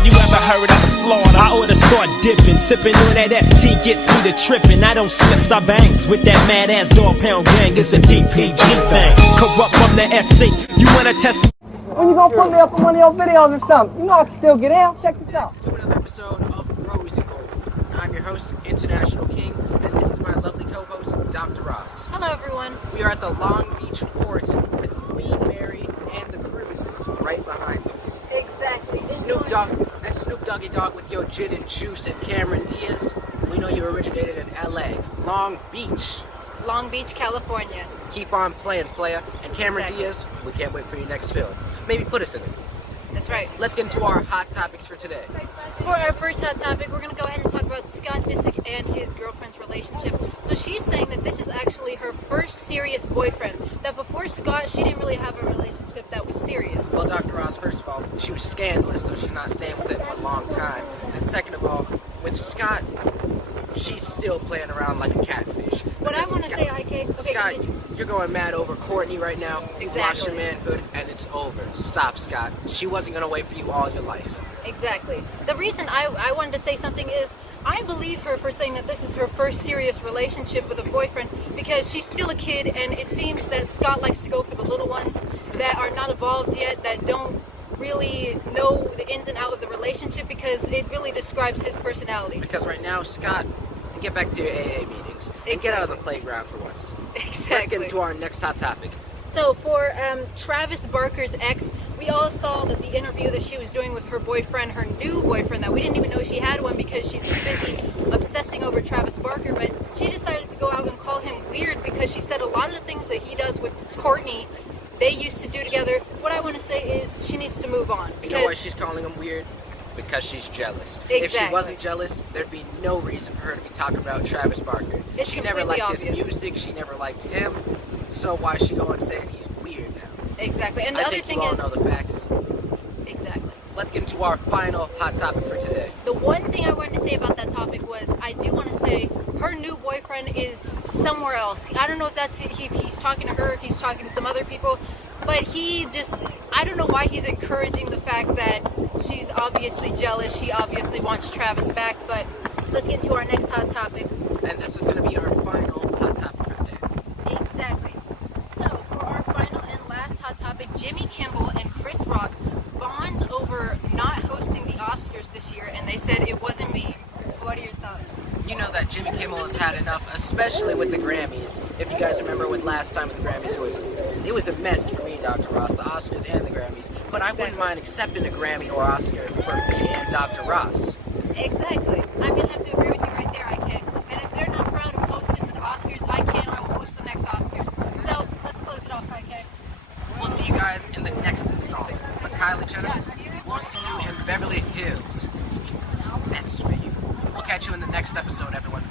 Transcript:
Have you ever heard of a slaughter? I oughta start dipping, sipping on that ST gets me to tripping. I don't slips, I bangs with that mad ass dog pound gang. It's a DPG thing. Corrupt from the SC. You wanna test? When you gonna put me up on one of your videos or something? You know I can still get out. Check this out. To another episode of Rose and Gold. I'm your host, International King, and this is my lovely co-host, Dr. Ross. Hello, everyone. We are at the Long Beach port with Queen Mary and the cruises right behind us. Exactly. Snoop Doggy Dogg with Yo Jid and Juice and Cameron Diaz. We know you originated in LA, Long Beach. Long Beach, California. Keep on playing, player. And Cameron Exactly. Diaz, we can't wait for your next film. Maybe put us in it. That's right. Let's get into our hot topics for today. For our first hot topic, we're going to go ahead and talk about Scott Disick and his girlfriend's relationship. So she's saying that this is actually her first serious boyfriend. That before Scott, she didn't really have a relationship that was serious. Well, Dr. Ross, first of all, she was scandalous, so she's not staying with it for a long time. And second of all, with Scott, she's still playing around like a catfish. What I Because want to say, okay, Scott, continue. you're going mad over Courtney right now. You've lost your Exactly. manhood, and it's over. Stop, Scott. She wasn't going to wait for you all your life. Exactly. The reason I wanted to say something is I believe her for saying that this is her first serious relationship with a boyfriend because she's still a kid, and it seems that Scott likes to go for the little ones that are not evolved yet, that don't really know the ins and outs of the relationship because it really describes his personality. Because right now, Scott, get back to your AA meetings and get out of the playground for once. Exactly. Let's get into our next hot topic. So for Travis Barker's ex, we all saw that the interview that she was doing with her boyfriend, her new boyfriend, that we didn't even know she had one because she's too busy obsessing over Travis Barker, but she decided to go out and call him weird because she said a lot of the things that he does with Courtney, they used to do together. What I want to say is she needs to move on. You know why she's calling him weird? Because she's jealous. Exactly. If she wasn't jealous, there'd be no reason for her to be talking about Travis Barker. It's She never completely liked obvious. his music, she never liked him, so why is she going saying he's weird now? Exactly. And the I other think thing you all is know the facts. exactly. Let's get into our final hot topic for today. The one thing I wanted to say about that topic was I do want to say her new boyfriend is somewhere else. I don't know if that's if he's talking to her, if he's talking to some other people, but he just, I don't know why he's encouraging the fact that she's obviously jealous. She obviously wants Travis back, but let's get into our next hot topic. And this is going to be our final hot topic for today. Exactly. So for our final and last hot topic, Jimmy Kimmel and Chris Rock bond over not hosting the Oscars this year, and they said it wasn't me. What are your thoughts? You know that Jimmy Kimmel has had enough, especially with the Grammys. If you guys remember with last time with the Grammys, it was a mess for me, Dr. Ross, the Oscars and the Grammys. But I wouldn't mind accepting a Grammy or Oscar for me and Dr. Ross. Exactly. I'm gonna have to agree with you right there, IK. And if they're not proud of hosting the Oscars, I will host the next Oscars. So let's close it off, IK. We'll see you guys in the next installment. But Kylie Jenner, we'll see you in Beverly Hills. Next for you. We'll catch you in the next episode, everyone.